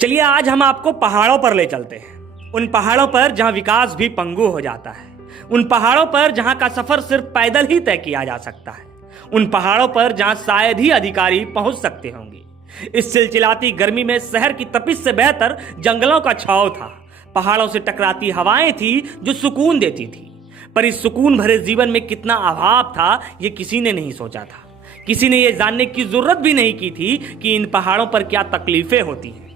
चलिए आज हम आपको पहाड़ों पर ले चलते हैं। उन पहाड़ों पर जहां विकास भी पंगु हो जाता है, उन पहाड़ों पर जहां का सफर सिर्फ पैदल ही तय किया जा सकता है, उन पहाड़ों पर जहां शायद ही अधिकारी पहुंच सकते होंगे। इस चिलचिलाती गर्मी में शहर की तपिश से बेहतर जंगलों का छांव था। पहाड़ों से टकराती हवाएं थी जो सुकून देती थी, पर इस सुकून भरे जीवन में कितना अभाव था ये किसी ने नहीं सोचा था। किसी ने यह जानने की जरूरत भी नहीं की थी कि इन पहाड़ों पर क्या तकलीफें होती हैं।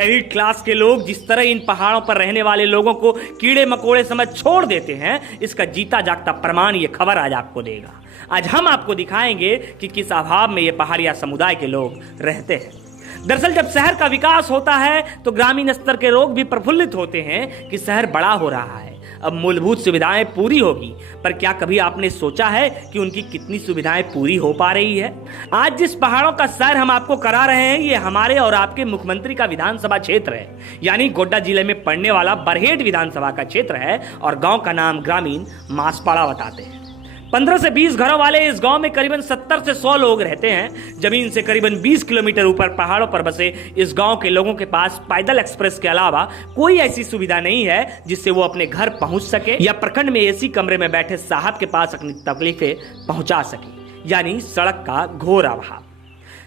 एलिट क्लास के लोग जिस तरह इन पहाड़ों पर रहने वाले लोगों को कीड़े मकोड़े समझ छोड़ देते हैं, इसका जीता जागता प्रमाण ये खबर आज आपको देगा। आज हम आपको दिखाएंगे कि किस अभाव में ये पहाड़िया समुदाय के लोग रहते हैं। दरअसल जब शहर का विकास होता है तो ग्रामीण स्तर के लोग भी प्रफुल्लित होते हैं कि शहर बड़ा हो रहा है, अब मूलभूत सुविधाएं पूरी होगी। पर क्या कभी आपने सोचा है कि उनकी कितनी सुविधाएं पूरी हो पा रही है? आज जिस पहाड़ों का सैर हम आपको करा रहे हैं ये हमारे और आपके मुख्यमंत्री का विधानसभा क्षेत्र है, यानी गोड्डा जिले में पड़ने वाला बरहेट विधानसभा का क्षेत्र है और गांव का नाम ग्रामीण मासपाड़ा बताते हैं। 15 से 20 घरों वाले इस गांव में करीबन 70 से 100 लोग रहते हैं। जमीन से करीबन 20 किलोमीटर ऊपर पहाड़ों पर बसे इस गांव के लोगों के पास पैदल एक्सप्रेस के अलावा कोई ऐसी सुविधा नहीं है जिससे वो अपने घर पहुंच सके या प्रखंड में एसी कमरे में बैठे साहब के पास अपनी तकलीफें पहुंचा सके, यानी सड़क का घोर अभाव।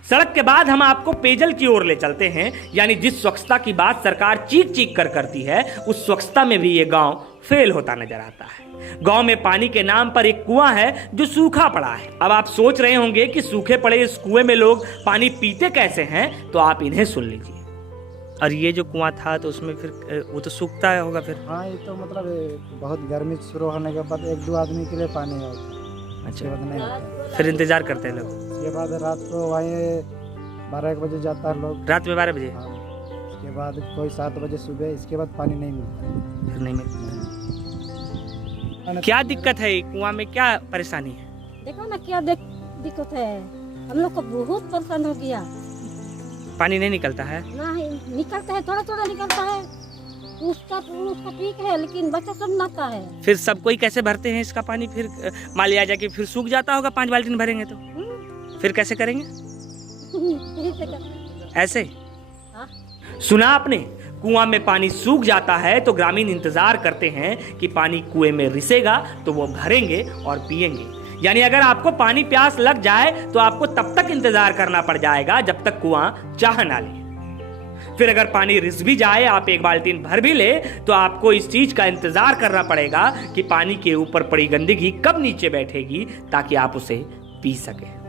सड़क के बाद हम आपको पेयजल की ओर ले चलते हैं, यानी जिस स्वच्छता की बात सरकार चीख चीख कर करती है उस स्वच्छता में भी ये गांव फेल होता नजर आता है। गांव में पानी के नाम पर एक कुआं है जो सूखा पड़ा है। अब आप सोच रहे होंगे कि सूखे पड़े इस कुएं में लोग पानी पीते कैसे हैं, तो आप इन्हें सुन लीजिए। और ये जो कुआं था तो उसमें फिर वो तो सूखता होगा फिर? हाँ, ये तो मतलब बहुत गर्मी शुरू होने के बाद 1-2 आदमी के लिए पानी होता है। अच्छा, नहीं होता। फिर इंतजार करते हैं लोग। उसके बाद रात को वहीं 12 बजे जाता है लोग। रात में 12 बजे? हाँ, उसके बाद कोई 7 बजे सुबह, इसके बाद पानी नहीं मिलता। फिर नहीं मिलता। क्या दिक्कत है कुआं में, क्या परेशानी है? देखो ना क्या दिक्कत है, हम लोग को बहुत परेशान हो गया। पानी नहीं निकलता है? नहीं निकलता है, थोड़ा थोड़ा निकलता है। उसका ठीक है लेकिन बच्चा सब नहाता है। फिर सब कोई कैसे भरते हैं इसका पानी? फिर मान लिया जाए कि फिर सूख जाता होगा, 5 बाल्टी भरेंगे तो फिर कैसे करेंगे? ऐसे? हाँ? सुना आपने, कुआं में पानी सूख जाता है तो ग्रामीण इंतजार करते हैं कि पानी कुएं में रिसेगा तो वो भरेंगे और पिएंगे। यानी अगर आपको पानी प्यास लग जाए तो आपको तब तक इंतजार करना पड़ जाएगा जब तक कुआं चाह ना ले। फिर अगर पानी रिस भी जाए, आप 1 बाल्टी भर भी ले, तो आपको इस चीज का इंतजार करना पड़ेगा कि पानी के ऊपर पड़ी गंदगी कब नीचे बैठेगी ताकि आप उसे पी सके।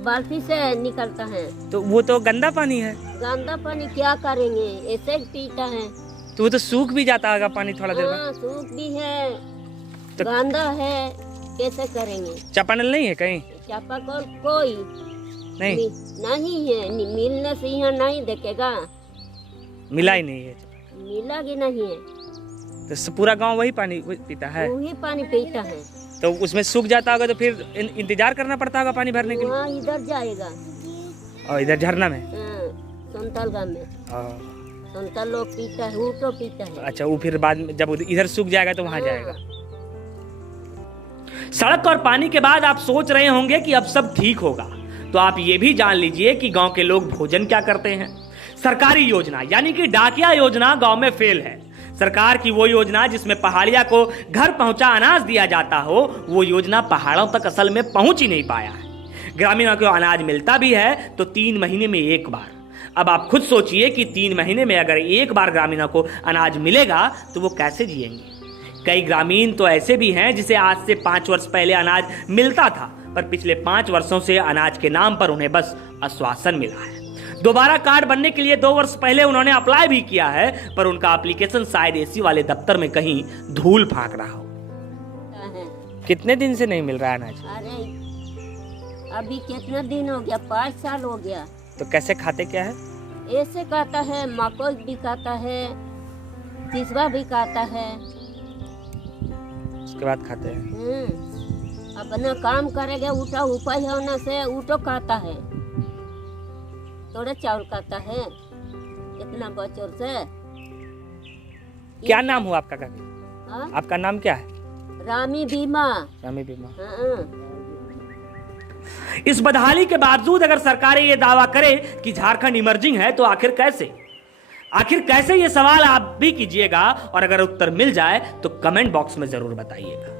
बाल्टी से निकलता है तो वो तो गंदा पानी है। गंदा पानी क्या करेंगे, ऐसे ही पीता है। तो वो तो सूख भी जाता होगा पानी थोड़ा देर में। हाँ, सूख भी है तो गंदा है, कैसे करेंगे? चापानल नहीं है कहीं? चापाकल कोई नहीं नहीं है, मिलने से यहाँ नहीं देखेगा। मिला ही नहीं है? मिला भी नहीं है तो पूरा गांव वही पानी पीता है? वही पानी पीता है। तो उसमें सूख जाता होगा तो फिर इंतजार करना पड़ता होगा पानी भरने के लिए? वहाँ इधर जाएगा और इधर झरना में? संताल गाँव में संताल लोग पीता है, वो तो पीता है। अच्छा, वो फिर बाद में जब इधर सूख जाएगा तो वहां जाएगा। सड़क और पानी के बाद आप सोच रहे होंगे कि अब सब ठीक होगा, तो आप ये भी जान लीजिए कि गांव के लोग भोजन क्या करते हैं। सरकारी योजना यानी कि डाकिया योजना गांव में फेल है। सरकार की वो योजना जिसमें पहाड़िया को घर पहुंचा अनाज दिया जाता हो, वो योजना पहाड़ों तक असल में पहुंच ही नहीं पाया है। ग्रामीणों को अनाज मिलता भी है तो 3 महीने में एक बार। अब आप खुद सोचिए कि 3 महीने में अगर एक बार ग्रामीणों को अनाज मिलेगा तो वो कैसे जिएंगे। कई ग्रामीण तो ऐसे भी हैं जिसे आज से 5 वर्ष पहले अनाज मिलता था, पर पिछले 5 वर्षों से अनाज के नाम पर उन्हें बस आश्वासन मिला है। दोबारा कार्ड बनने के लिए 2 वर्ष पहले उन्होंने अप्लाई भी किया है, पर उनका एप्लीकेशन शायद एसी वाले दफ्तर में कहीं धूल फांक रहा हो। कितने दिन से नहीं मिल रहा है अनाज? अरे अभी कितना दिन हो गया, 5 साल हो गया। तो कैसे खाते क्या है? ऐसे खाता है, मकोई भी खाता है, चिसवा भी खाता है, उसके बाद खाते हैं। अपना काम करेगा, उठा उपाय होने से उठो खाता है, थोड़ा चावल खाता है, इतना बच्चों से। क्या नाम हुआ आपका काकी? हाँ? आपका नाम क्या है? रामी बीमा। रामी बीमा। हाँ। इस बदहाली के बावजूद अगर सरकारें ये दावा करे कि झारखंड इमर्जिंग है तो आखिर कैसे? आखिर कैसे, ये सवाल आप भी कीजिएगा और अगर उत्तर मिल जाए तो कमेंट बॉक्स में जरूर बताइएगा।